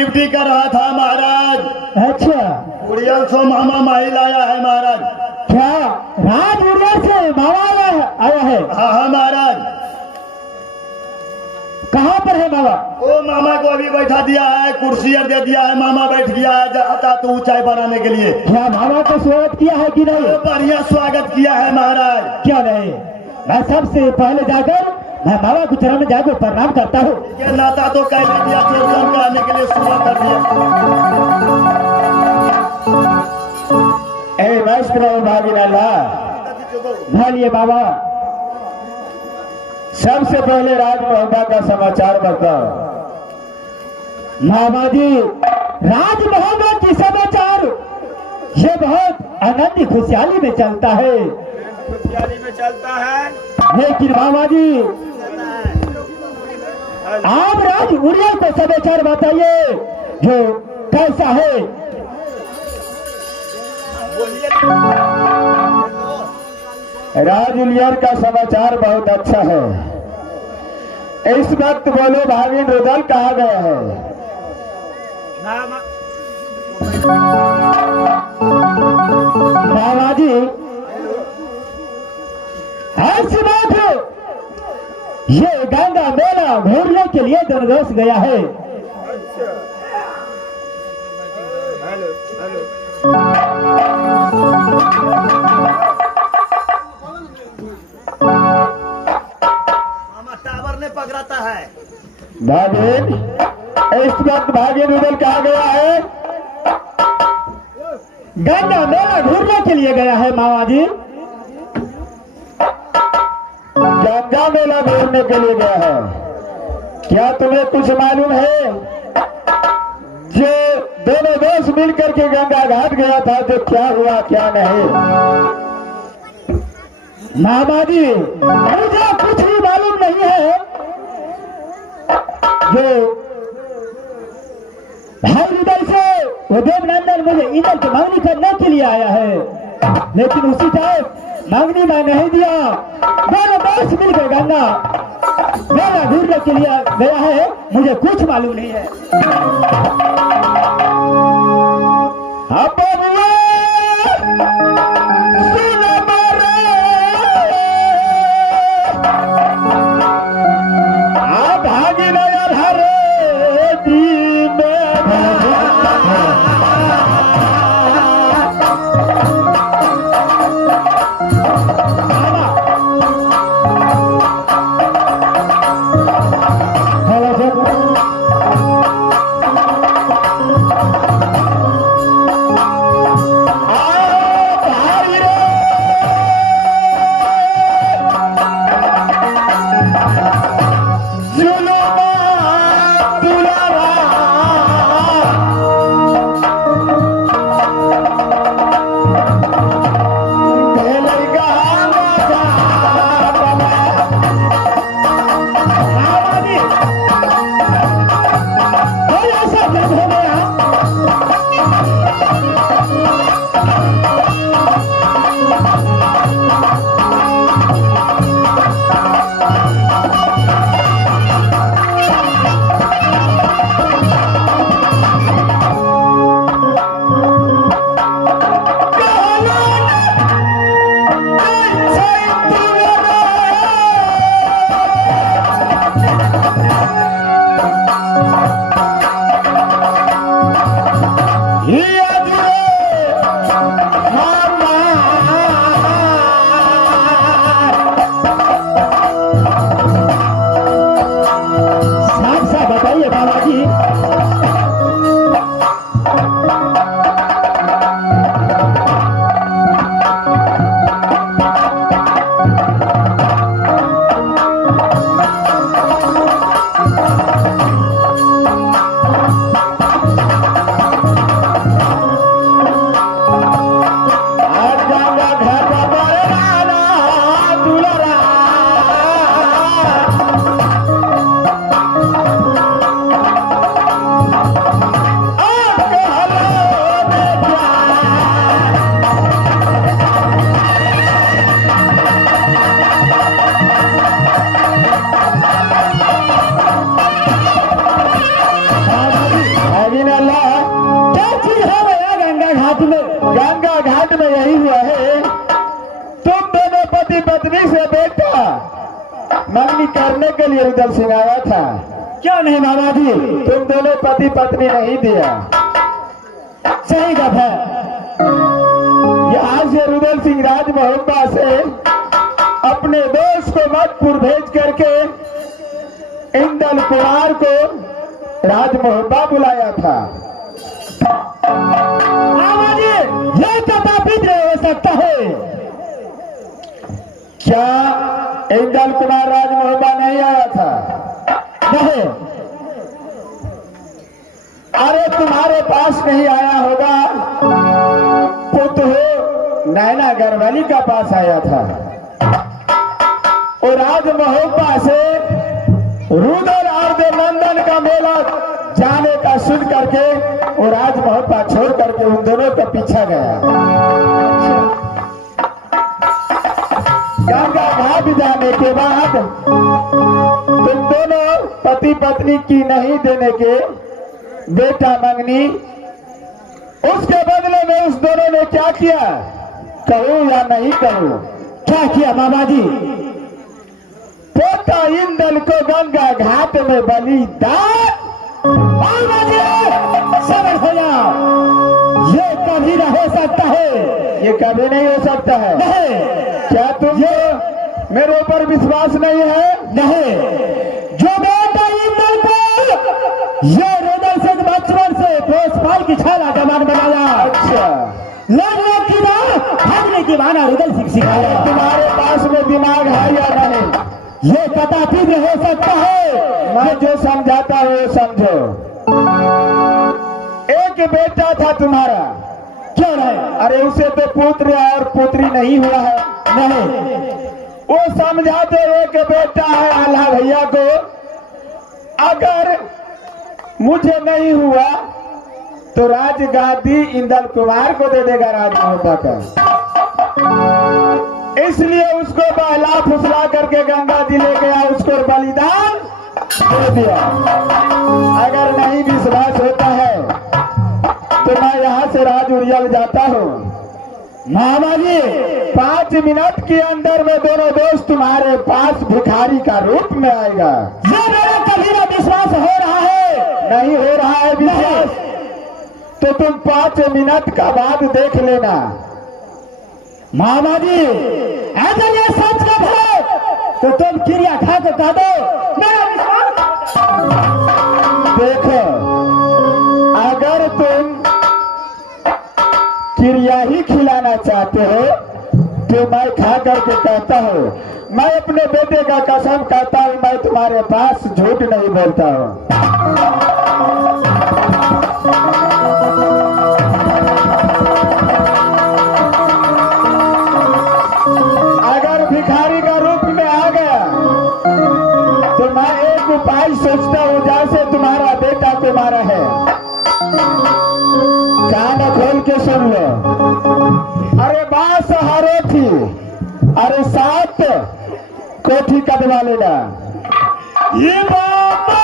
Duty कर रहा था महाराज। अच्छा, उड़ियल से मामा माही लाया है महाराज। क्या राज उड़िया से मामा आया है? हाँ हाँ महाराज। कहाँ पर है मामा? ओ मामा को अभी बैठा दिया है, कुर्सी और दे दिया है, मामा बैठ गया है जाता तो ऊंचाई बनाने के लिए। क्या मामा का स्वागत किया है कि नहीं? बढ़िया स्वागत किया है महाराज। क्या नहीं, मैं सबसे पहले जाकर मैं मामा के चरण में जाकर प्रणाम करता हूँ। ये नाता तो कह दिया, चोर कराने के लिए शुरू कर दिया। ए वैष्णव भागीरल्ला, भालिए बाबा, सबसे पहले राज महोबा का समाचार बताओ। मामा जी, राज महोबा की समाचार ये बहुत आनंदी खुशहाली में चलता है। खुशहाली में चलता है, लेकिन मामा जी आप राज उड़िया को समाचार बताइए जो कैसा है। राज उड़िया का समाचार बहुत अच्छा है। इस वक्त बोलो भाभी रुदल कहाँ गया है? मामा जी ऐसी बात है, ये गंगा मेला घूमने के लिए दरदोस गया है। टावर ने पकड़ाता है। भागिन, इस वक्त भागिन उधर कहा गया है? गंगा मेला घूमने के लिए गया है मामा जी। गंगा मेला घूमने के लिए गया है। क्या तुम्हें कुछ मालूम है? जो दोनों दोस्त मिलकर के गंगा घाट गया था तो क्या हुआ क्या नहीं? मामा जी मुझे कुछ भी मालूम नहीं है। जो भाई इधर से वो देवनंदन मुझे इधर की मांगनी करने के लिए आया है, लेकिन उसी टाइम मांगनी मैं नहीं दिया। दोनों दोस्त मिलकर गंगा मेला घूमने के लिए गया है, मुझे कुछ मालूम नहीं है। अब गंगा घाट में यही हुआ है। तुम दोनों पति पत्नी से बेटा मंगनी करने के लिए रुदल सिंह आया था। क्यों नहीं मामा जी? तुम दोनों पति पत्नी नहीं दिया। सही बात है। यहाँ से रुदल सिंह राज मोहब्बा से अपने दोस्त को मधुपुर भेज करके इंदल कुमार को राज मोहब्बा बुलाया था। मामा जी, ये कदापित हो सकता है। क्या इंदल कुमार राज मोहब्बा नहीं आया था? नहीं। अरे तुम्हारे पास नहीं आया होगा, पुत्र हो नैना गरवाली का पास आया था। और राज मोहब्बा से रुदल और देवनंदन का मेला जाने का सुन करके और राज मोहब्बा छोड़ करके उन दोनों का पीछा गया। गंगा घाट जाने के बाद तुम दोनों पति पत्नी की नहीं देने के बेटा मंगनी, उसके बदले में उस दोनों ने क्या किया, कहूं या नहीं कहूं? क्या किया मामा जी? पोता इंदल को गंगा घाट में बलिदान। मामा जी, समझ हो जाओ, ये कभी न हो सकता है। ये कभी नहीं हो सकता है। नहीं। क्या तुम मेरे ऊपर विश्वास नहीं है? नहीं। जो बेटा इंदल को ये रुदल सिंह बचपन से पोषपाल की छाला जमान बनाया। अच्छा, लड़ने की ना भागने की माना रुदल सिंह सिखाया। तुम्हारे पास में दिमाग है या नहीं? ये कदापि भी हो सकता है। मैं जो समझाता हूँ वो समझो। एक बेटा था तुम्हारा, क्यों नहीं? अरे उसे तो पुत्र और पुत्री नहीं हुआ है। नहीं। वो समझाते एक बेटा है आल्हा भैया को, अगर मुझे नहीं हुआ तो राजगादी इंदल कुमार को दे देगा राज मोहब्बा का। इसलिए उसको बहला फुसला करके गंगा जी ले गया, उसको बलिदान दे दिया। अगर नहीं विश्वास होता है तो मैं यहाँ से राज उड़ियल जाता हूँ। मामा जी, 5 मिनट के अंदर में दोनों दोस्त तुम्हारे पास भिखारी का रूप में आएगा। ये मेरा कभी ना विश्वास हो रहा है। नहीं हो रहा है विश्वास तो तुम 5 मिनट का बाद देख लेना। मामा जी, अगर ये सच का है तो तुम क्रिया खा के कह दो, मेरा विश्वास। देखो, अगर तुम क्रिया ही खिलाना चाहते हो तो मैं खा करके कहता हूँ, मैं अपने बेटे का कसम कहता हूँ, मैं तुम्हारे पास झूठ नहीं बोलता हूँ। अगर भिखारी का रूप में आ गया तो मैं एक उपाय सोचता हूँ, जैसे तुम्हारा बेटा तुम्हारा है, कान खोल के सुन लो। अरे बास हरे थी, अरे 7 कोठी कटवा लेना। ये बाबा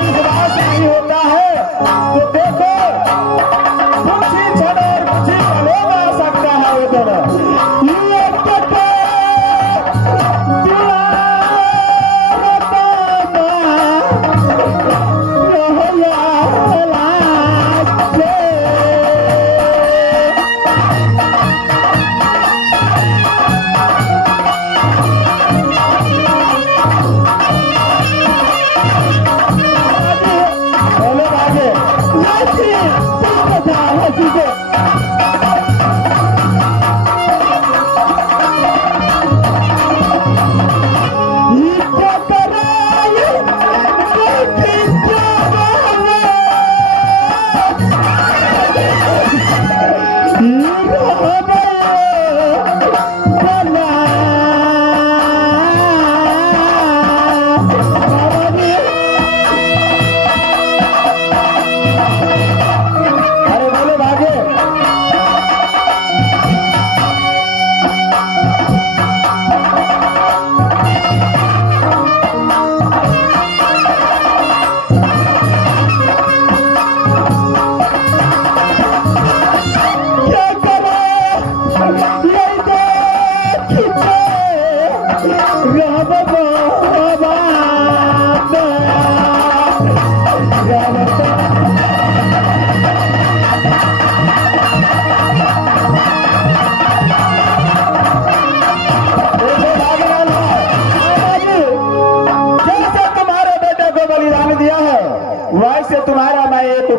विश्वास नहीं होता है तो देखो, कुछ ही क्षण और कुछ ही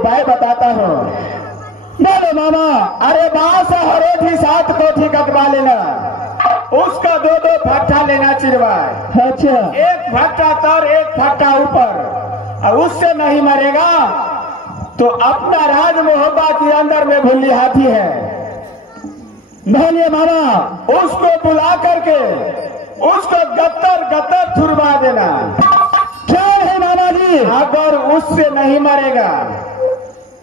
उपाय बताता हूँ। बोलो मामा। अरे बांस हरोठी 7 कोठी कटवा लेना, उसका 2-2 फट्टा लेना चिरवाए, अच्छा 1 फट्टा तर 1 फट्टा ऊपर, और उससे नहीं मरेगा तो अपना राज मोहब्बा के अंदर में भुल्ली हाथी है, बोलिए मामा। उसको बुला करके उसको गत्तर गत्तर छुड़वा देना। क्या है मामा जी? अगर उससे नहीं मरेगा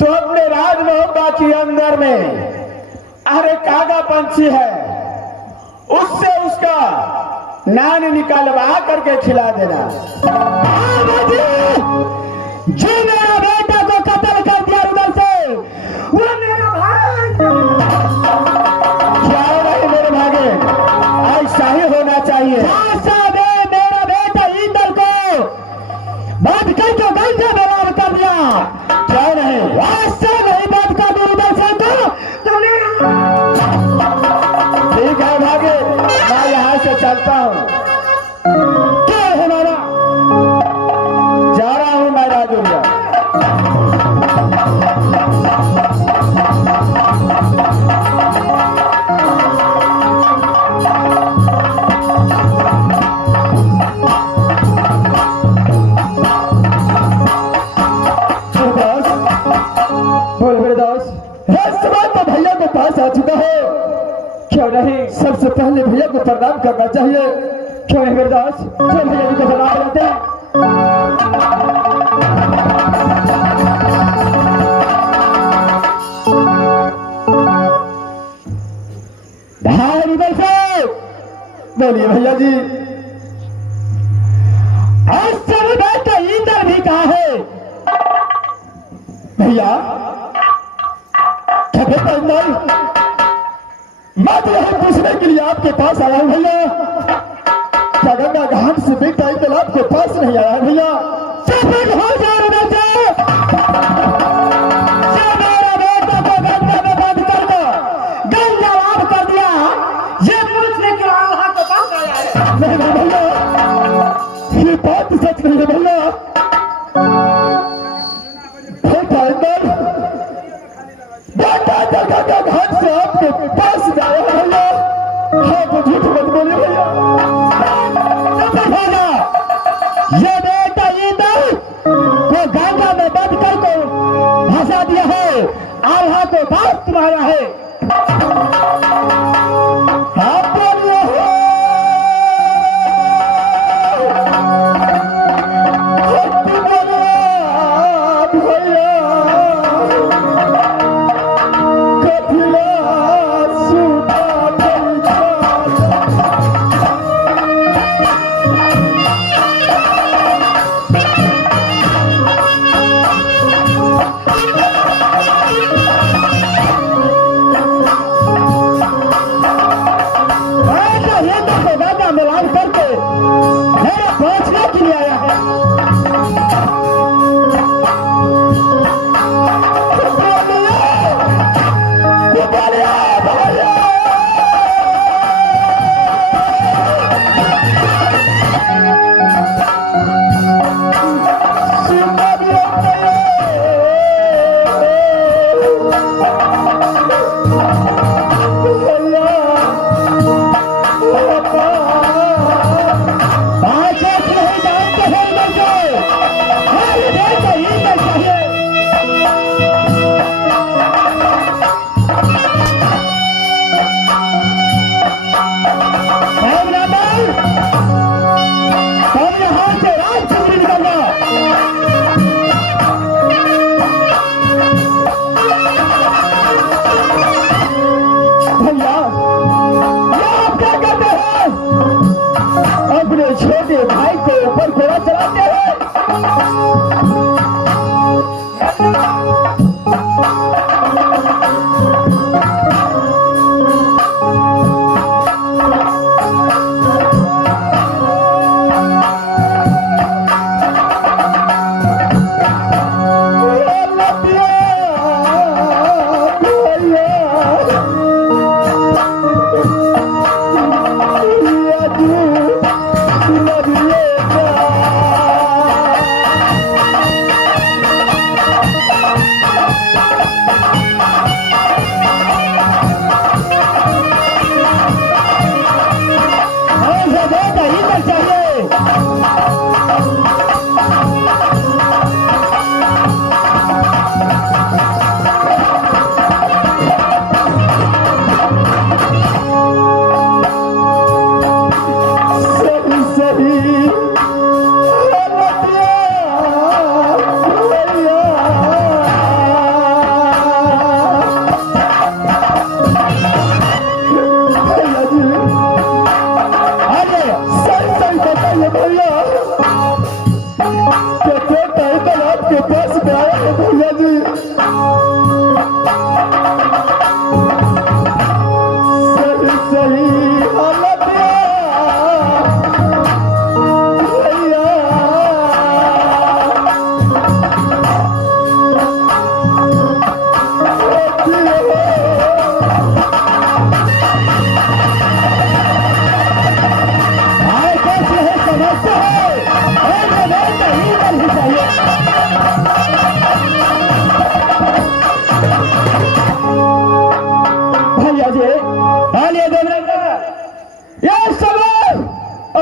तो अपने राज मोहब्बा के अंदर में अरे कागा पंछी है, उससे उसका नान निकालवा करके खिला देना। मामा जी, जो मेरा बेटा को कत्ल कर दिया उधर से, वो मेरा भाई। क्या नहीं मेरे भागे, ऐसा ही होना चाहिए। मेरा बेटा इंदर को बात करके गंजा व्यवहार कर दिया। क्या नहीं, वास्ता नहीं बात कर दी उधर से तो ठीक है भागे, मैं यहाँ से चलता हूँ। क्या है मामा? जा रहा हूँ मैं राजुरिया। बोल मेरे दोस्त, समय तो भैया के पास आ चुका है। क्यों नहीं सबसे पहले भैया को प्रणाम करना चाहिए। क्यों नहीं मेरे दोस्त, चल भैया जी को प्रणाम करते हैं। भाई इधर से बोलिए भैया जी। आज चल बेटा इंदर भी कहा है भैया क्या बेटा इंदर? मैं तो यही पूछने के लिए आपके पास आया हूँ भैया, क्या गंगा घाट से बेटा इंदर आपके पास नहीं आया है भैया? सफल हो जाओ उधर से। जो मेरा बेटा को गंगा में बंद कर दो, गंगा लाभ कर दिया, ये पूछने के अल्लाह के पास आया है। नहीं नहीं भैया, ये बात सच नहीं है भैया। बेटा इंदर गंगा घाट से आपके पास जाया है भैया। हाँ तो झूठ मत बोलिए भैया। सफल हो जाओ। ये बेटा इंदर को गंगा में बंद कर को भसा दिया है, अल्लाह के पास तुम्हारा है। आप बोलिए हो। आप बोलिए भैया। कपिला सूखा पैसा। बेटा इंदर को गंगा में लाभ करके मेरे पहुंचने के लिए आया है।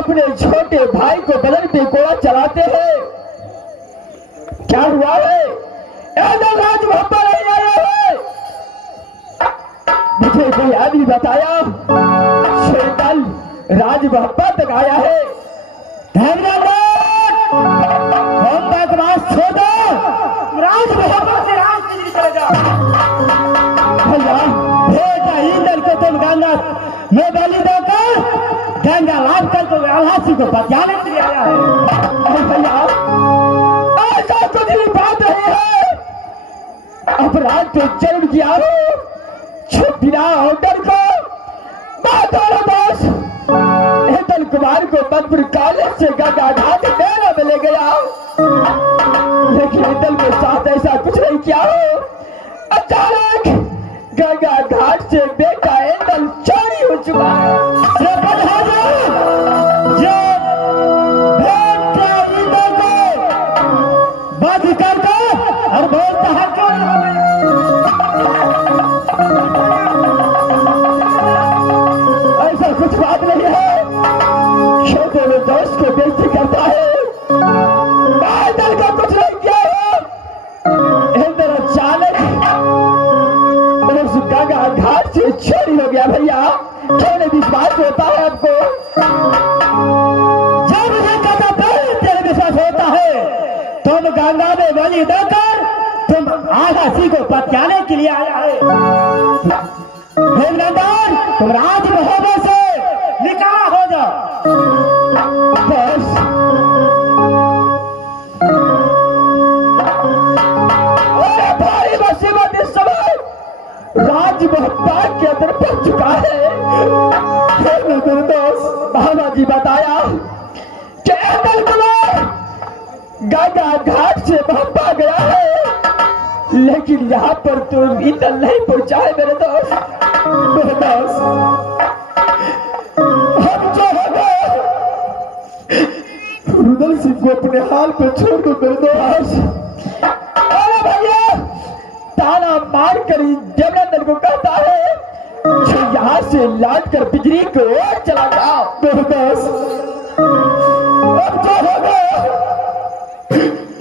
अपने छोटे भाई को बदल पे कोड़ा चलाते हैं। क्या हुआ है? ऐसा राज मोहब्बत नहीं आया है। मुझे कोई आदमी बताया शैतान राज मोहब्बत तक आया है। हम बकवास छोड़ दो, राज मोहब्बत से राज बिजली चले जाओ। भैया बेटा इंद्र को तुम गंगा में बलि देकर गंगा लाभ कर तो आलासी को बचाने के लिए आया है। भैया ऐसा कुछ भी बात नहीं है। अपराध तो जन्म किया हो बिना ऑर्डर को बात और दोस्त हेतल कुमार को मधुपुर कॉलेज से गंगा घाट डेरा में ले गया, लेकिन हेतल के साथ ऐसा कुछ नहीं किया हो। अचानक गंगा घाट से बेटा हेतल चोरी हो चुका है। बात कर दो और बोलता है चोरी हो गई। ऐसा कुछ बात नहीं है। छोटे में दोस्त को बेइज्जती करता है। बादल का कुछ नहीं किया है। इंद्र अचानक उस गंगा घाट से चोरी हो गया। भैया क्यों नहीं विश्वास होता है आपको? जब मुझे कहता तेरे विश्वास होता है, तुम गंगा में बलि देकर तुम आलासी को बचाने के लिए आया है। तुम राज मोहब्बत से निकाला हो जाओ। बस भारी मुसीबत इस समय राज मोहब्बत के अंदर पड़ चुका है। मेरे दोस्त भावना जी बताया कि अटल कुमार गंगा घाट से भागा गया है, लेकिन यहाँ पर तुम इतना नहीं पहुंचा है। मेरे दोस्त हम जो होगा रुदल सिंह को अपने हाल पे छोड़ दो मेरे दोस्त। अरे भैया ताना मार कर देवनंदन को कहता है कि यहाँ से लौट कर बिजली को ओर चला जाओ। मेरे दोस्त अब जो होगा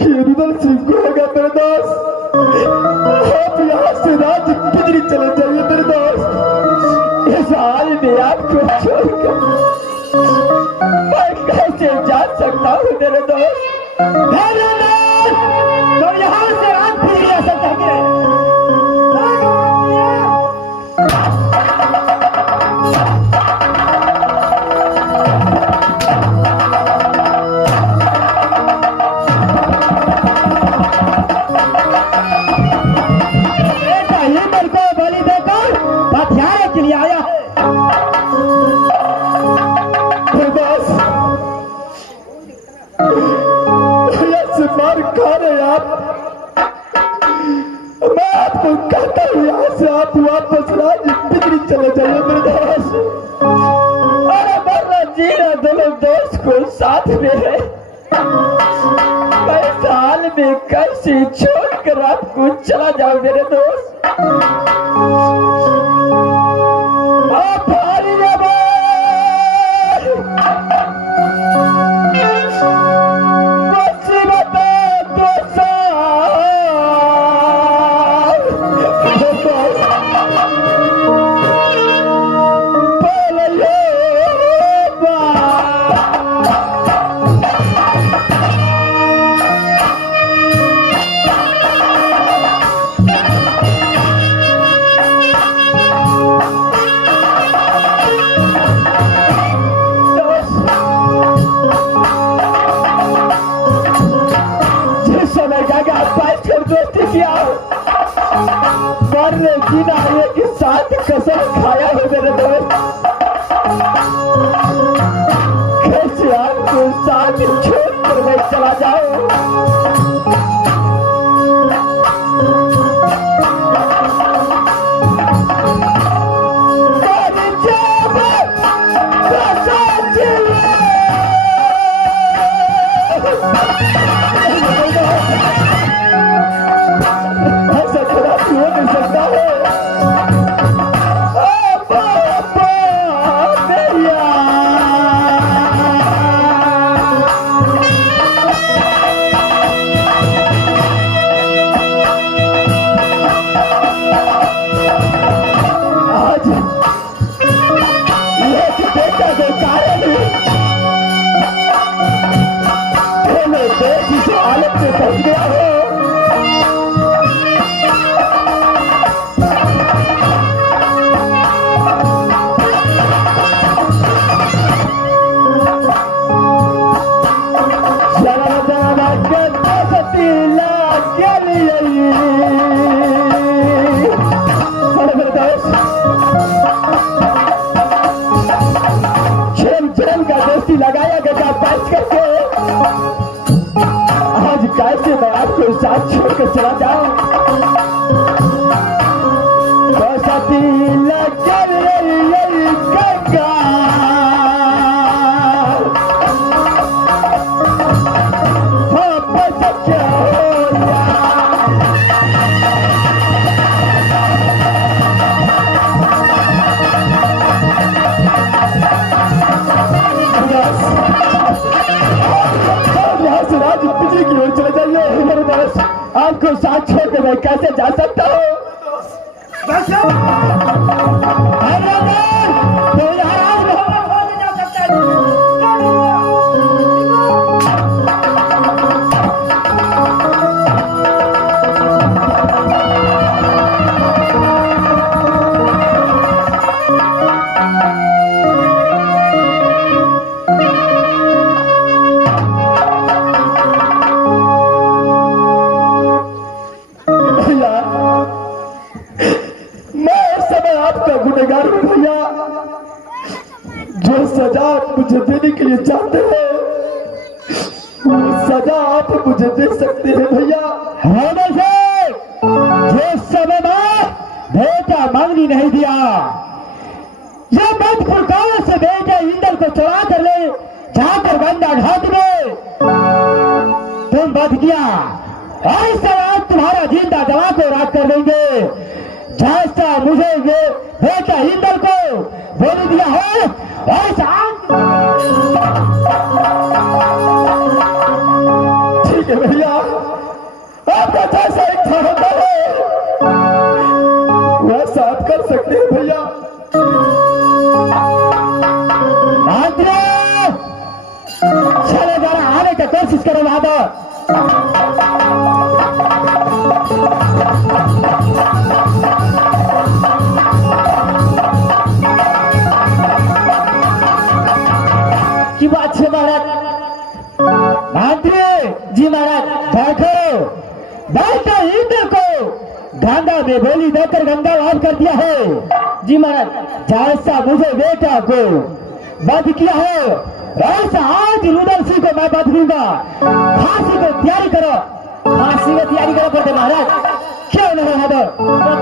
रुदल सिंह को होगा मेरे दोस्त। आप यहाँ से राज बिजली चले जाइए मेरे दोस्त। इस हाल में आपको छोड़कर मैं कैसे जा सकता हूँ मेरे दोस्त? तो यहाँ से राज बिजली आ सकता है। के लिए आया है। मार खा रहे आप। मैं आपको कहता हूँ यहाँ से आप वापस राज बिजली चले जाइए मेरे दोस्त। अरे मरना जीना दोनों दोस्त को साथ में है। मैं साल में कैसे छोड़कर आपको चला जाऊं मेरे दोस्त। मरने जीना एक साथ कसम खाया है मेरे दोस्त। कैसे आपको साथ छोड़कर मैं चला जाऊं? देश इस हालत में पहुंच गया हो। लगाया गया पैच करके आज कैसे मैं आपको साथ छोड़कर चला जाऊं। बसती लगन यही गंगा हाँ बस क्या बिजली की ओर चले जाइए। मेरे दोस्त आपको साथ छोड़ के मैं कैसे जा सकता हूँ। तो गुनहगार हूं भैया, जो सजा मुझे देने के लिए चाहते हैं वो सजा आप मुझे दे सकते हैं भैया। जिस समय में बेटा मांगनी नहीं दिया, ये मधुपुर गांव से बेटा इंदल को चुरा कर ले जाकर गंगा घाट में तुम बच गया, ऐसा आज तुम्हारा जिंदा जवा को राख कर देंगे। जैसा मुझे ये बेटा इंदल को बोल दिया है ऐसा ठीक है भैया, आपका जैसा इच्छा होता है वैसा आप कर सकते हैं भैया। चले जरा आने का कोशिश करो वहां पर। की बात है महाराज। जी महाराज बैठो, बैठो इंद्र को गंगा में बोली देकर गंगा वार कर दिया है। जी महाराज जैसा मुझे बेटा को वध किया है ऐसा आज रुदल सिंह को मैं वध दूंगा। फांसी को तैयारी करो, फांसी को तैयारी करो पड़ते महाराज। क्यों नहीं है तो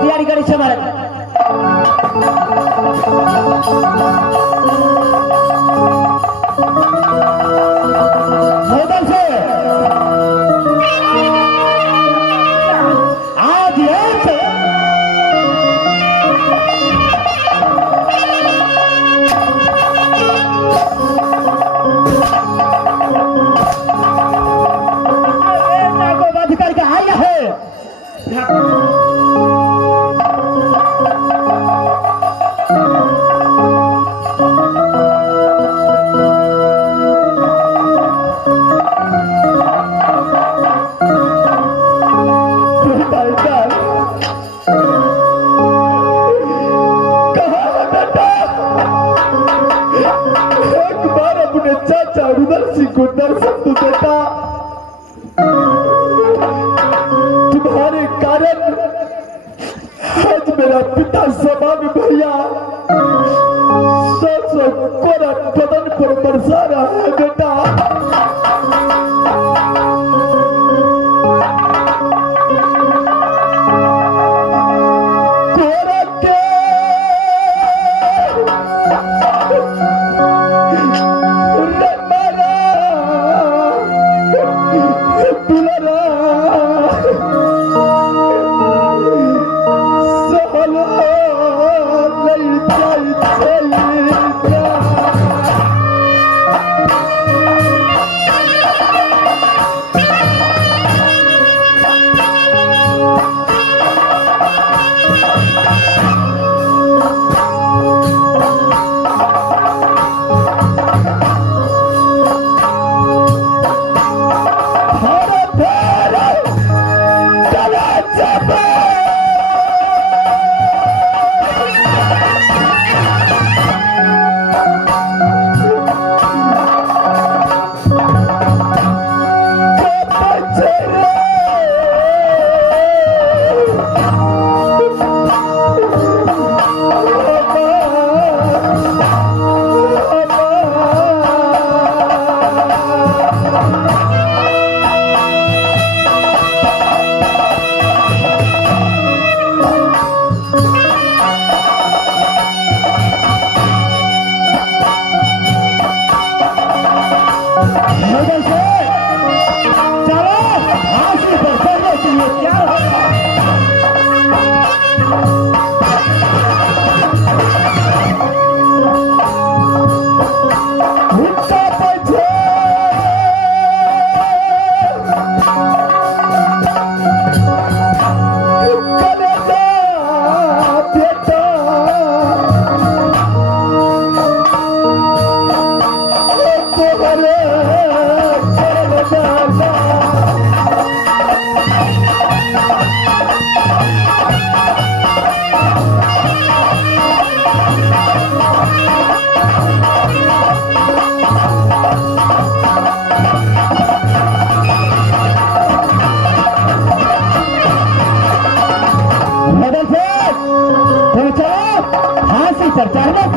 तैयारी करी छे महाराज। से आज को बंद करके आया है। को दर्शन तो देता, तुम्हारे कारण आज मेरा पिता सभा में भैया सौ कोरा बदन पर बरसा रहा है बेटा।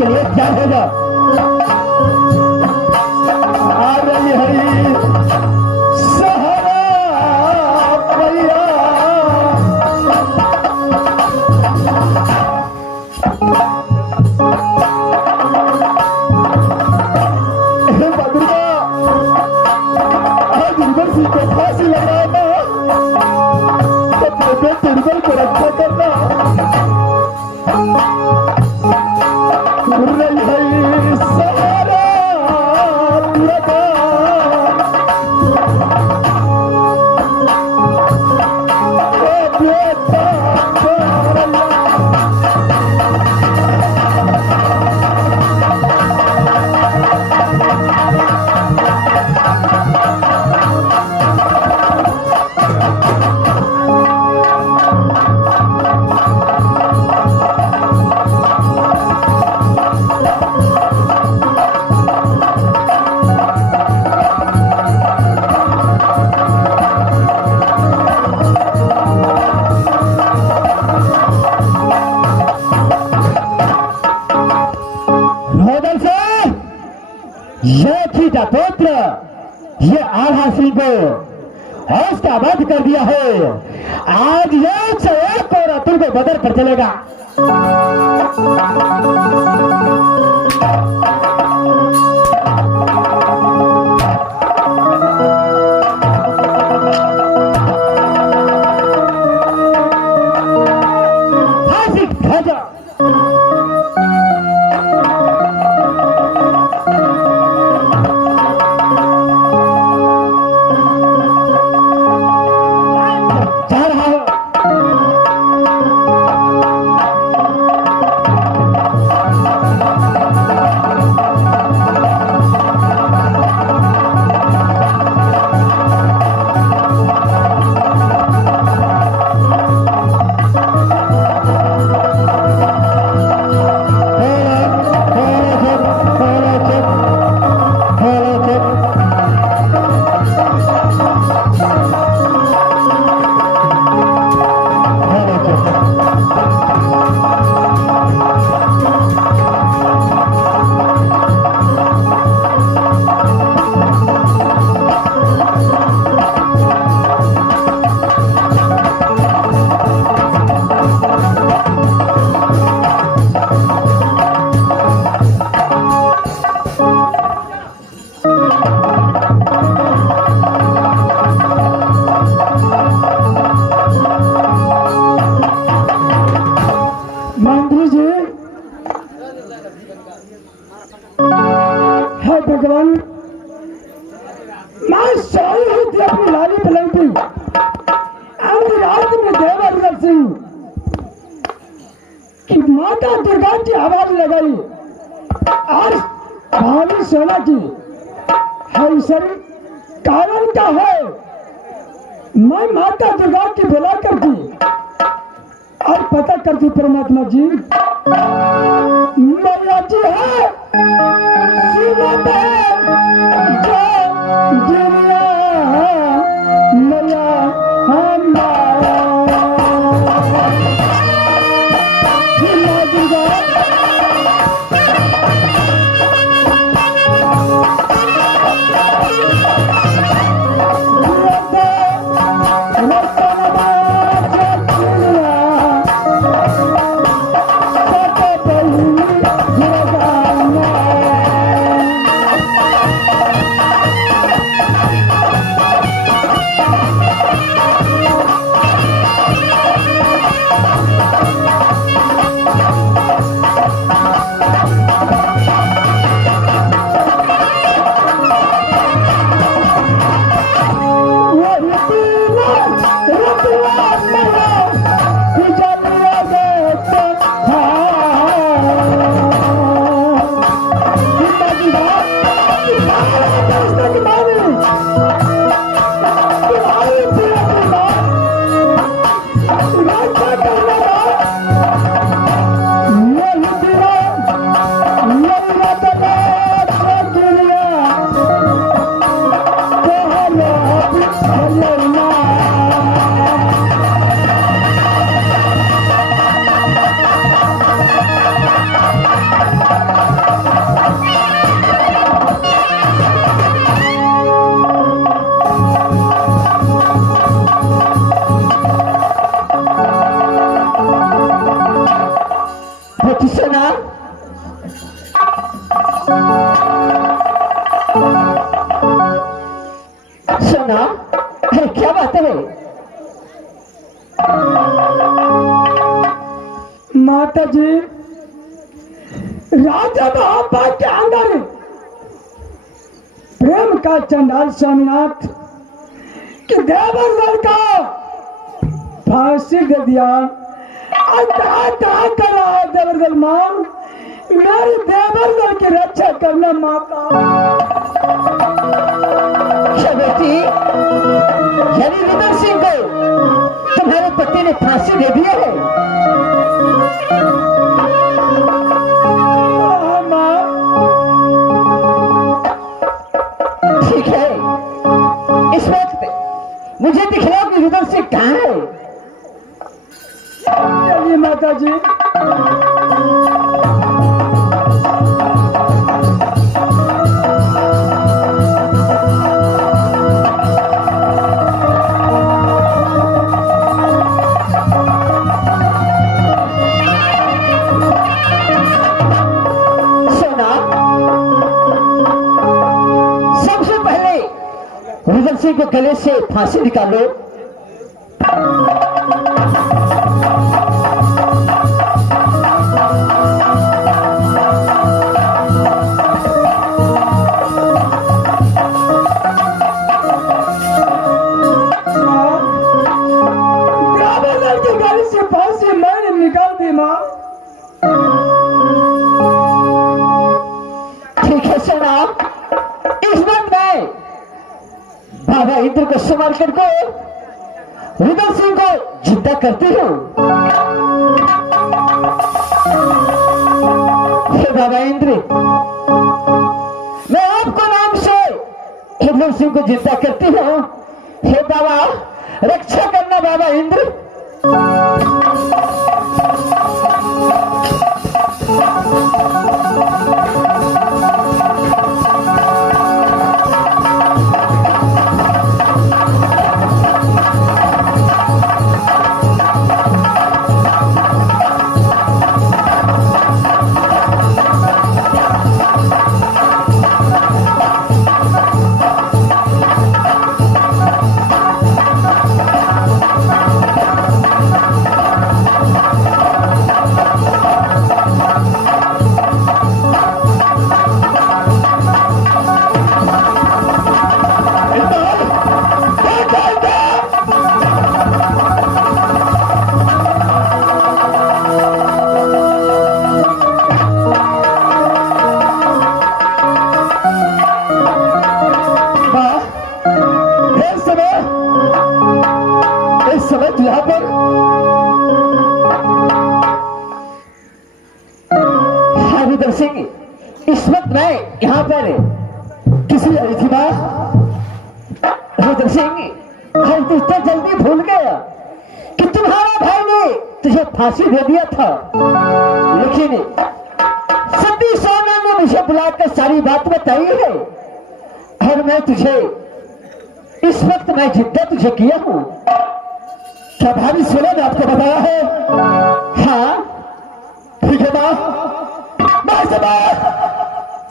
के लिए तैयार हो जाओ। आ रही है सहारा भैया, बदरुआ आज इधर से को फांसी लगाना, अपने बेटे इधर को रक्षा करना। रही है सहारा लगा, बेटा रोदन से ये खींचा पुत्र, ये आधा सिंह को हौसला बंद कर दिया है। आज 101 और तुमको बदर पर चलेगा। फांसी ध्वजा जा रहा है। मंत्री जी, हे भगवान, मैं सोई हुई थी अपनी लाली पलंग थी। आधी रात में देवर सिंह की माता दुर्गा की आवाज लगाई और भाभी सोना की है। सर कारण क्या है? मैं माता दुर्गा की बुला करती और पता करती परमात्मा जी, मैया जी है सीमत है जो दुनिया मैया हमारा दुर्गा अरे क्या बात है? माता जी, राजा महापा के अंदर प्रेम का चंडाल स्वामीनाथ कि देवर लड़का फांसी दे दिया। कर रहा है देवरगल मां, मेरी देवरगल की रक्षा करना माता। क्या बेटी, यानी रुद्र सिंह को तुम्हारे पति ने फांसी दे दिया है? मां, ठीक है, इस वक्त मुझे दिखलाओ कि रुद्र सिंह कहाँ है? चलिए माता जी। रुद्र सिंह को गले से फांसी निकालो। के गले से फांसी मैंने निकाल दी माँ। ठीक है सोना, इस बात में बाबा इंद्र को संभाल करके रुद्र सिंह को जिंदा करती हूँ। हे बाबा इंद्र, मैं आपको नाम से रुद्र सिंह को जिंदा करती हूँ। हे बाबा, रक्षा करना बाबा इंद्र। इस वक्त मैं यहाँ पर किसी आई थी माँ। रुद्र सिंह, हम तो इतना जल्दी भूल गया कि तुम्हारा भाई ने तुझे फांसी दे दिया था, लेकिन सती सोना ने मुझे बुलाकर सारी बात बताई है और मैं तुझे इस वक्त मैं जिद्दा तुझे किया हूँ। क्या भाभी सोना ने आपको बताया है? हाँ ठीक है माँ,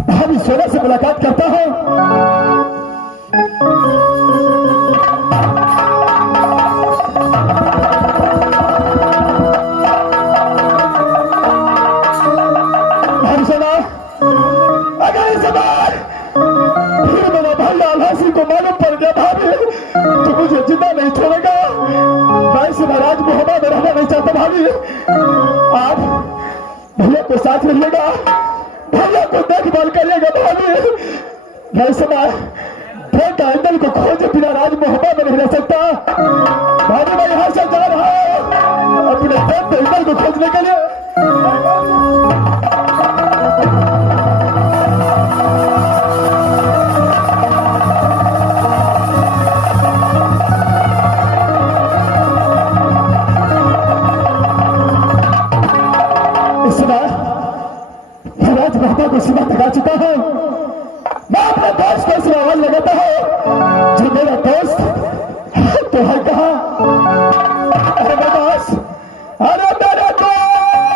भाभी सोना से मुलाकात करता हूं। भाभी सोना, अगर इस बार फिर मेरा भाई आल्हा सिंह को मालूम पड़ गया भाभी, तो मुझे जिंदा नहीं छोड़ेगा। मैं इस महाराज मोहब्बत में रहना नहीं चाहता भाभी। आप भैया को साथ रहिएगा, भैया को देखभाल करिएगा भाभी। मैं समय बेटा इंदल को खोजे बिना राज मोहब्बत में नहीं रह सकता भाभी। मैं यहाँ से जा रहा हूँ अपने बेटे इंदल को खोजने के लिए। राज को सीमा तका चुका हूं। मैं अपने दोस्त को इस आवाज लगाता हूं, जो मेरा दोस्त तो है कहा? अरे मेरा दोस्त, अरे मेरा दोस्त।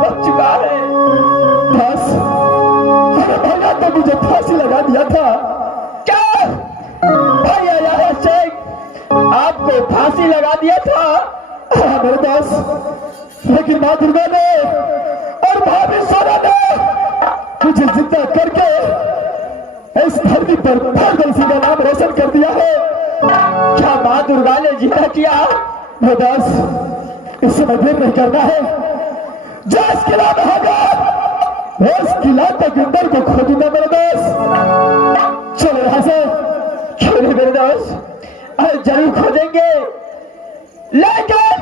बच चुका है। बस भैया तो मुझे फांसी लगा दिया था। क्या भैया यार शेख आपको फांसी लगा दिया था? हाँ मेरे दास, लेकिन माँ दुर्गा ने और भाभी सोना ने मुझे जिंदा करके इस धरती पर पागल सिंह का नाम रोशन कर दिया है। क्या माँ दुर्गा ने जिंदा किया? मेरे दास, इस समय देर नहीं करना है। जो इस किला में होगा उस किला तक अंदर को खोदूंगा मेरे दास। चलो यहाँ से। क्यों नहीं मेरे दोस्त, अरे जरूर खोजेंगे, लेकिन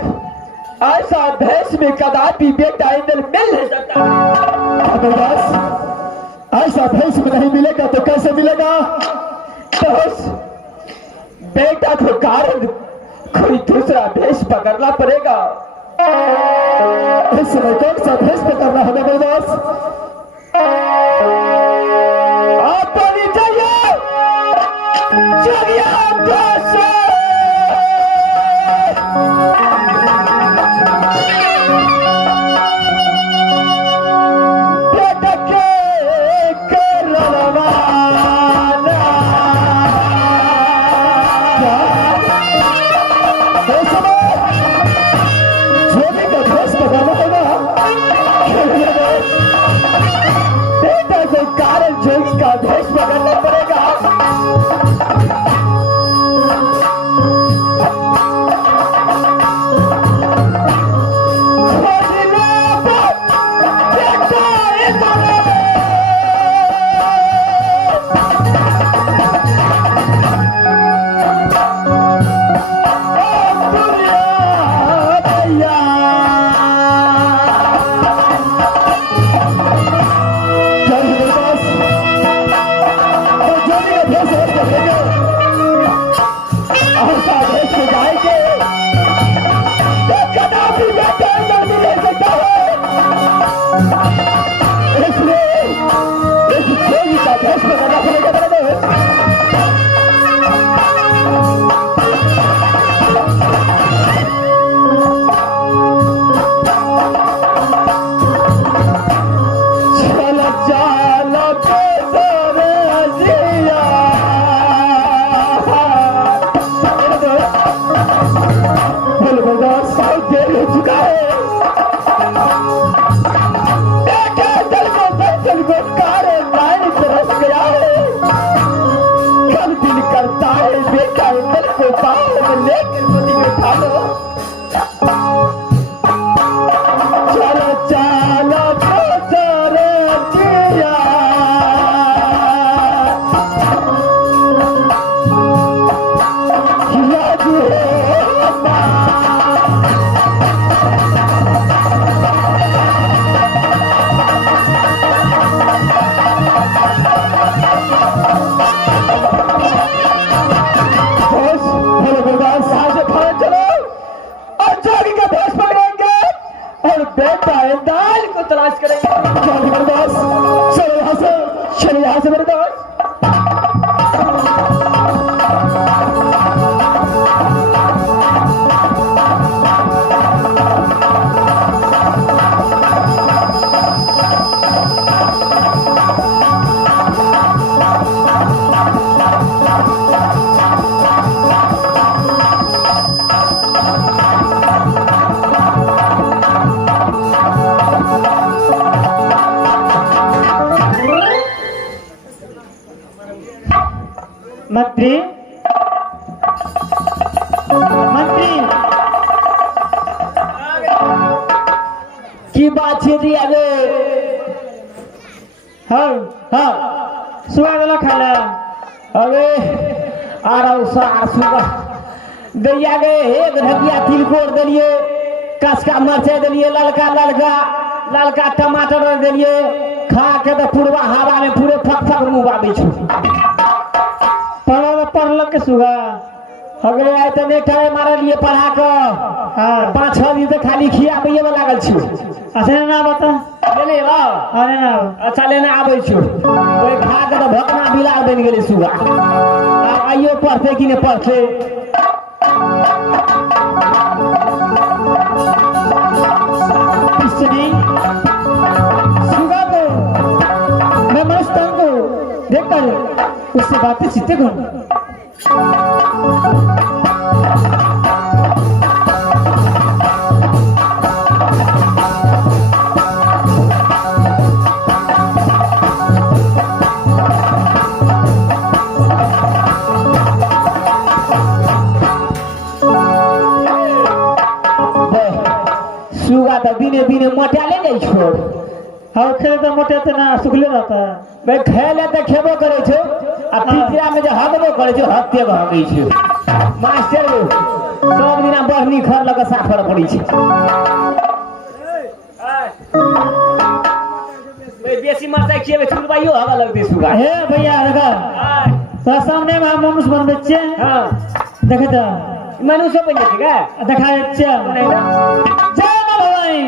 ऐसा भैंस में कदापि बेटा इंदल मिल नहीं सकता। मेरे दास, ऐसा भैंस में नहीं मिलेगा तो कैसे मिलेगा? दोस्त, बेटा को कारण कोई दूसरा भेष पकड़ना पड़ेगा। इस समय कौन सा भेष पकड़ना होगा मेरे दास? आप तो नहीं चाहिए, चलिए आप से। बेटा के करवाना। इस समय सोने का भेष पकड़ना होगा। मेरे दोस्त, बेटा को कारण जोगी का भेष पकड़ना पड़ेगा। तलाश करेंगे। चलो यहाँ से, चलिए यहाँ से मेरे दोस्त। मंत्री, मंत्री की बात है जी आगे। हाँ हाँ सुबह वाला खाना अबे आ रहा हूँ सुबह दैया गए एक ढकिया तिलकोर दिलिए, कसका मरचाई दिलिए, ललका ललका ललका टमाटर दिलिए, खा के तो पूर्वा हवा में पूरे फक फक मुँह आबे छु। पढ़लक के सुगा अगले आए तो नहीं टाइम मारा लिए पढ़ा कर। हाँ 5-6 दिन से खाली खियाबे में लागल छु। अच्छा ना बता लेने ला अरे ना अच्छा लेने आबे छु, कोई खा के तो भकना बिला बन गेले सुगा। अब आइयो पढ़ते कि नहीं पढ़ते। इसने उससे बातें सीते कौन। सुगा तो दिने दिने मोटाले नहीं छोड़। हाँ खेले तो मोटे थे ना सुखले रहता है। मैं खेले तो खेबो करे छो आ पिछड़ा में जो हगबो करे छो हत्ते भागई छो। मास्टर सब दिना बहनी खर लगे साफर पड़ी छे। मैं बेसी मरता किए में छुलवाइयो हवा लगते सुगा। हे भैया लगा तो सामने में मनुष्य बन बच्चे हां देखे तो मनुष्य बन जाते का दिखाए अच्छा जय मां भवानी।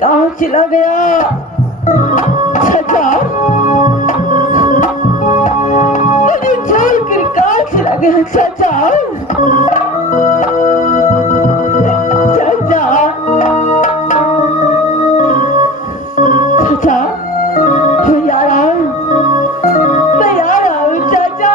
कहाँ चला गया चाचा? मुझे छोड़कर कहाँ चला गया चाचा? चाचा चाचा मैं आ रहा हूँ, मैं आ रहा हूँ चाचा।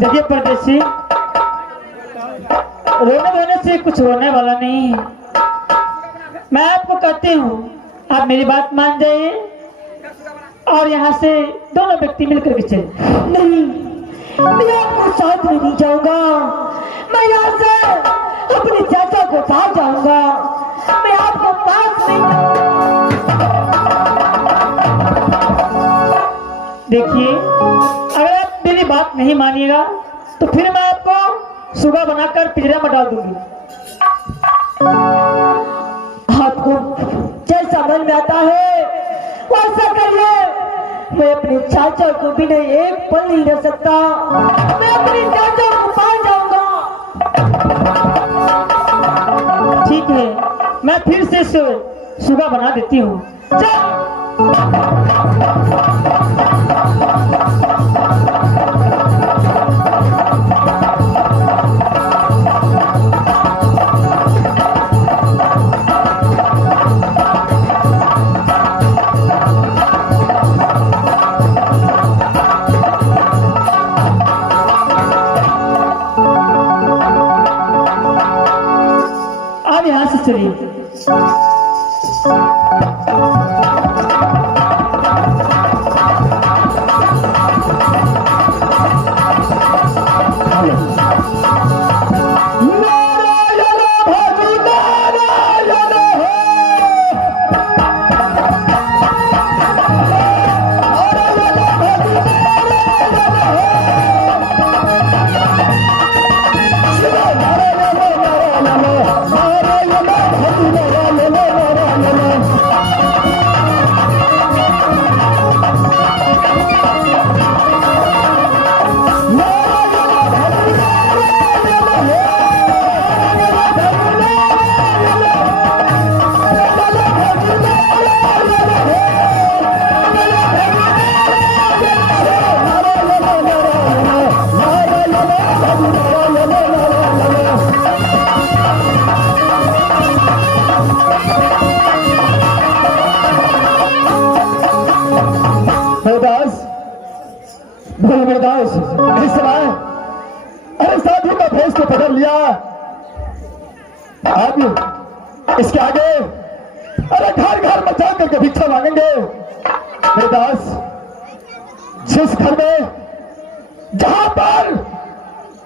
देखिए परदेसी, रोने धोने से कुछ होने वाला नहीं है। मैं आपको कहती हूँ आप मेरी बात मान जाइए और यहाँ से दोनों व्यक्ति मिलकर के चले। नहीं, मैं आपको साथ में नहीं जाऊंगा। मैं यहाँ से अपने चाचा को साथ जाऊंगा। मैं देखिए, अगर आप मेरी बात नहीं मानिएगा तो फिर मैं आपको सुगा बनाकर पिंजरे में डाल दूंगी। आपको जैसा मन में आता है वैसा करिए। मैं अपने चाचा को भी नहीं एक पल नहीं रह सकता। मैं अपने चाचा को पा जाऊंगा। ठीक है, मैं फिर से सुगा बना देती हूँ। अब यहाँ से चलिए। इस समय अरे साथी का भेष को पकड़ लिया। अब इसके आगे अरे घर घर मचा करके भिक्षा मांगेंगे। मेरे दास, जिस घर में जहां पर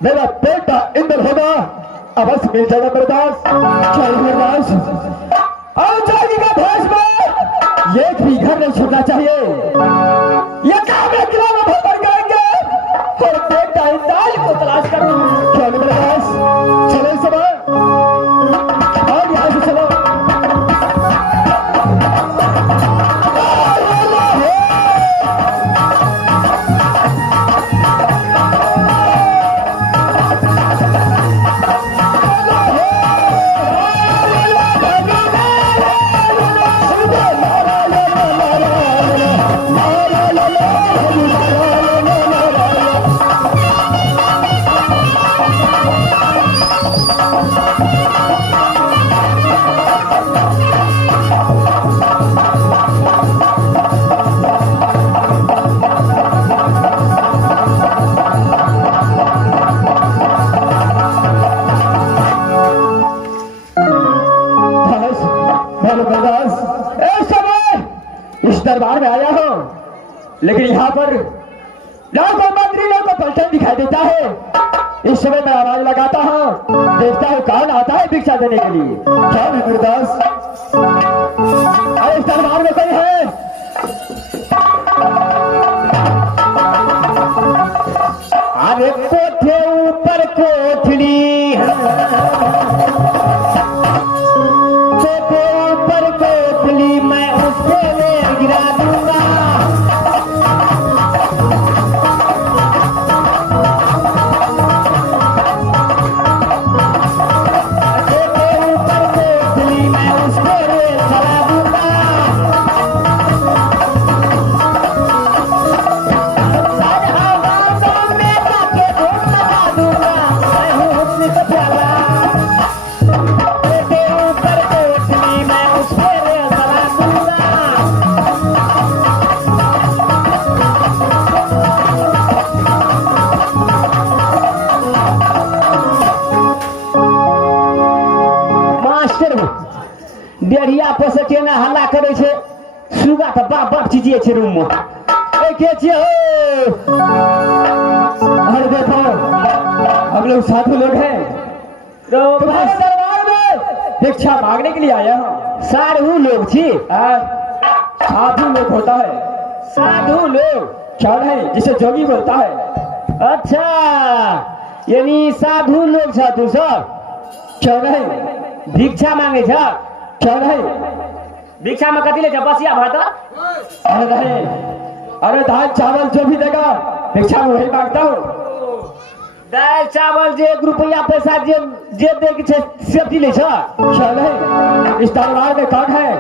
मेरा बेटा इंद्र होगा अवश्य मिल जाएगा। मेरे दास, मेरे दास और जागी का भेष में एक भी घर नहीं छूटना चाहिए। ये काम है किलों में भर करेंगे और बेटा इंद्र को तलाश कर क्या मेरे दास, चले समय और यहाँ से चलो। दरबार में आया हूं, लेकिन यहाँ पर लाखों मंत्री लोगों को पलटन दिखाई देता है। इस समय मैं आवाज लगाता हूँ, देखता हूँ कौन आता है भिक्षा देने के लिए। क्या है गुरुदास? अरे इस दरबार में कोई है? अरे कोठे ऊपर कोठड़ी, कोठे ऊपर कोठड़ी, मैं उससे गिरा दूंगा। कोठे ऊपर कोठड़ी, मैं उसको चला दूंगा। में जाके ढोल लगा दूंगा, मैं हूँ हुस्न का प्याला। कोठे ऊपर कोठड़ी, मैं उसको चला दूंगा। डेढ़िया पोसे के ना हल्ला करे छे, सुगा तो बाप बाप चीजिए छे रूम में। ए के छे हो? अरे देखो, हम लोग साधु लोग हैं, तुम्हारे दरबार में भिक्षा मांगने के लिए आया हूँ। साधु लोग छी? साधु लोग होता है साधु लोग। क्या नहीं जिसे जोगी बोलता है। अच्छा, यानी साधु लोग छ तू सब? क्या नहीं भिक्षा मांगे छ? क्या नहीं भिक्षा में कति ले छ? बसिया भात? अरे नहीं, अरे दाल चावल जो भी देगा भिक्षा में वही मांगता हूँ। दाल चावल जे 1 रुपया पैसा जे दे के छे से दिले छ? क्या नहीं इस दरबार में कौन है?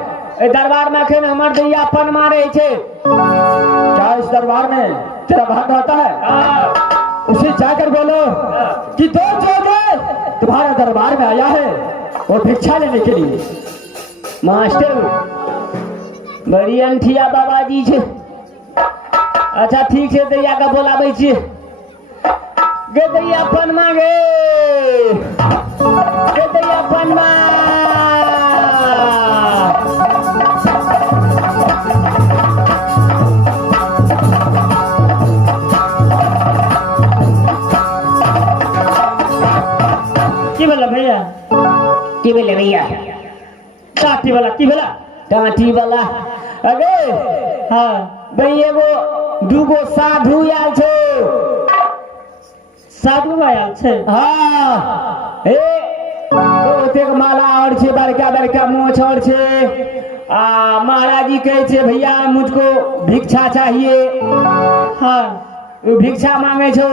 ए दरबार में अखन हमर दैया अपन मारे छे। क्या इस दरबार में तेरा भाग रहता है? उसे जाकर बोलो कि 2 जोगे तुम्हारा दरबार में आया है वो भिक्षा लेने के लिए। मास्टर बड़ी अंठिया बाबाजी छे। अच्छा ठीक है, दैया का बोलाबै छी। गे दैया अपन मांगे, गे दैया अपन मांग। की बोला भैया? की बोले भैया? टाटी वाला की बोला? डांटी वाला। अगे हाँ भाई एगो दूगो साधु आयल छो। साधु आयल छे। हाँ ए ओतेक माला और छे, बड़का बड़का मोछ और छे। महाराज जी कहे छे भैया मुझको भिक्षा चाहिए। हाँ वो भिक्षा मांगे छो।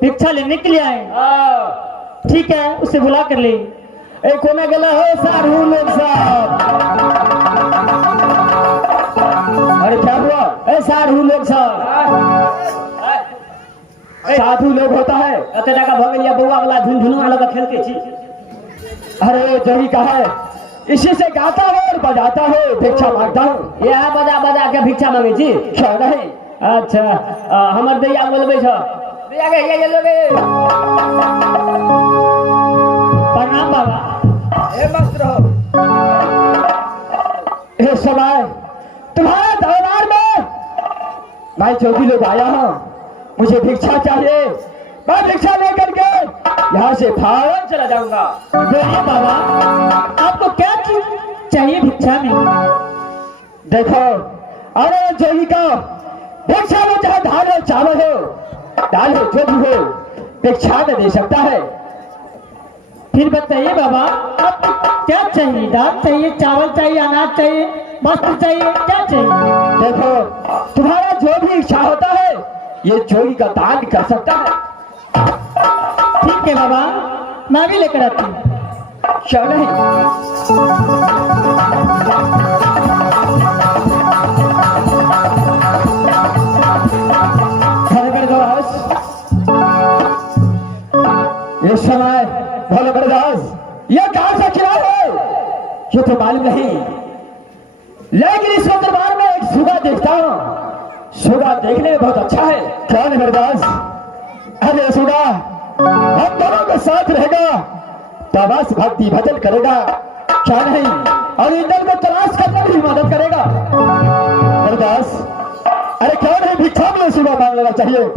भिक्षा लेने के लिए आए। ठीक है, उसे बुला कर ले। ए कोने गेला हो साधु लोग सब? अरे क्या हुआ? ए साधु लोग सब साधु लोग होता है? अते टाका भगलिया बउआ वाला झुनझुनुआ लगा खेलते छी। अरे जोगी का है, इसी से गाता है और बजाता है, भिक्षा मांगता हूँ। यह बजा बजा के भिक्षा मांगे छी? क्या नहीं अच्छा हमर दैया बोलबे छ। दैया के ये लोगे प्रणाम बाबा। ए मस्त रहो। हे समय तुम्हारे दरबार में मैं जोगी लोग आया हूँ, मुझे भिक्षा चाहिए। मैं भिक्षा लेकर के यहाँ से भाग चला जाऊंगा। बोलिए बाबा, आपको क्या चीज चाहिए भिक्षा में? देखो अरे जोगी का भिक्षा में चाहे धान हो चावल हो दाल हो जो भी हो भिक्षा में दे सकता है। फिर बताइए बाबा, आपको क्या चाहिए? दाल चाहिए, चावल चाहिए, अनाज चाहिए, वस्त्र चाहिए, क्या चाहिए? देखो तुम्हारा जो भी इच्छा होता है ये जोगी का दान कर सकता है। ठीक है बाबा, मैं भी लेकर आती हूँ। क्या नहीं इस समय भोले बड़दास ये कहां से खिला है ये तो मालूम नहीं, लेकिन इस दरबार में एक सुगा देखता हूँ। सुगा देखने में बहुत अच्छा है। कौन है बड़दास? अरे सुगा हम दोनों के साथ रहेगा, तबस भक्ति भजन करेगा, क्या नहीं, और इंद्र को तलाश करने में भी मदद करेगा। बड़दास अरे क्यों नहीं भिक्षा में सुगा मांग लेना चाहिए?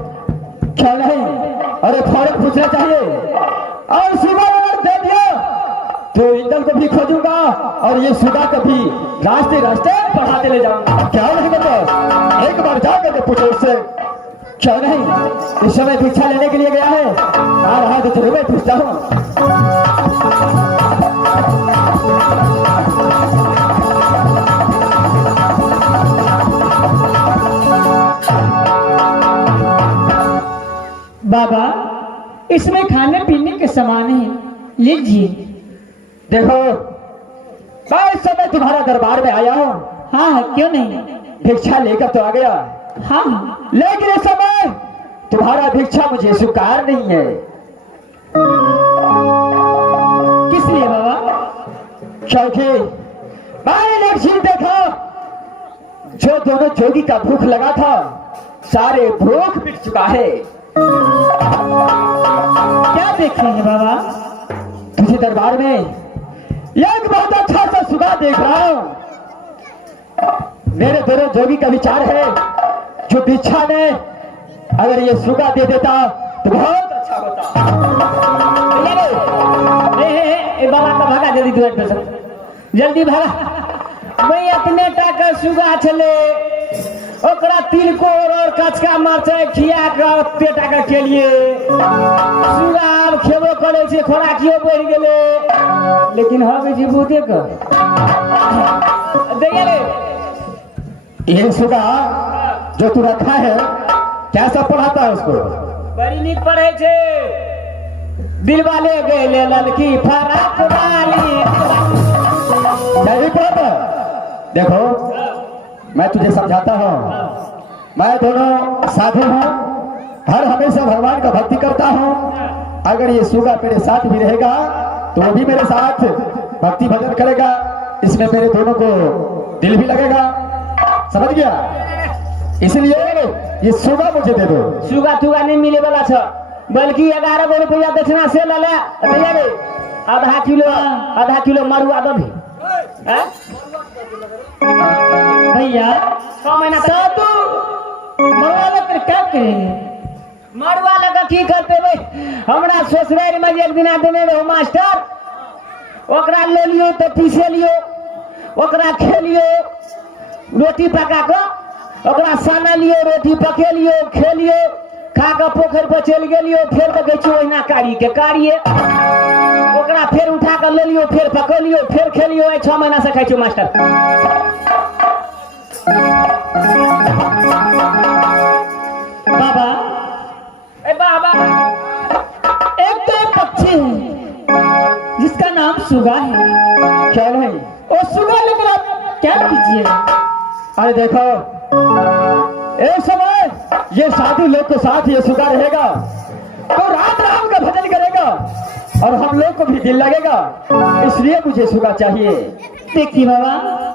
क्या नहीं, अरे फौरन पूछना चाहिए, और सुगा अगर दे दिया तो इंद्र को भी खोजूंगा और ये सुगा को भी रास्ते रास्ते पढ़ाते ले जाऊंगा। क्या नहीं बता, एक बार जाकर के पूछो उससे। क्या नहीं, इस समय भिक्षा लेने के लिए गया है, आ रहा तो चलो मैं पूछता हूँ। बाबा, इसमें खाने पीने के सामान है, लीजिए। देखो मैं इस समय तुम्हारा दरबार में आया हूँ। हाँ हाँ, क्यों नहीं। भिक्षा लेकर तो आ गया, हाँ हाँ, लेकिन इस समय तुम्हारा भिक्षा मुझे स्वीकार नहीं है। किस लिए बाबा? क्योंकि मैंने एक चीज देखा, जो दोनों जोगी का भूख लगा था सारे भूख मिट चुका है। क्या देख रहे हैं बाबा? तुझे दरबार में एक बहुत अच्छा सा सुगा देख रहा हूँ। मेरे दोनों जोगी का विचार है, जो भिक्षा ने अगर ये सुगा दे देता तो बहुत अच्छा होता। बाबा का भागा जल्दी दुआर पे सब जल्दी भागा। भाई इतने टाका सुगा छले ओकरा तिलकोर और कचका मरचाई खिया कर पेटा के केलिए सुगा अब खेबो करे छे खोराकियो बढ़ गेले लेकिन हवे जी बुदे क देखिए रे ये सुगा जो तू रखा है कैसा पढ़ाता है उसको? बड़ी नीक पढ़े छे दिल वाले गए ललकी फराक वाली नहीं पढ़ाता? देखो मैं तुझे समझाता हूँ, मैं दोनों साधु हूँ, हर हमेशा भगवान का भक्ति करता हूँ। अगर ये सुगा मेरे साथ भी रहेगा तो वो भी मेरे साथ भक्ति भजन करेगा, इसमें मेरे दोनों को दिल भी लगेगा, समझ गया? इसलिए ये सुगा मुझे दे दो। सुगा तुगा नहीं मिले वाला छ बल्कि 11 रुपया दक्षिणा से ले ले भैया रे आधा किलो मरुआ दो भी हैं? भैया 6 महीना साधु मरवा कर क्या करेंगे? मरुआ लगा की करते भाई हमरा ससुराल में एक दिन देने रहो मास्टर ओकरा ले लियो तो पीसे लियो ओकरा खेलियो रोटी पका के ओकरा साना लियो रोटी पके लियो खेलियो खा के पोखर पर चल गेलियो फिर तो गई ओहिना कारिए ओकरा फिर उठा के ले लियो फिर पकलियो फिर खेलियो 6 महीना से खाई छो मास्टर। बाबा ए बाबा एक तो एक पक्षी है जिसका नाम सुगा है, क्या नहीं? और सुगा लेकर आप क्या कीजिए? अरे देखो एक समय ये साधु लोग के साथ ये सुगा रहेगा तो रात राम का भजन करेगा और हम लोग को भी दिल लगेगा, इसलिए मुझे सुगा चाहिए। देखिए बाबा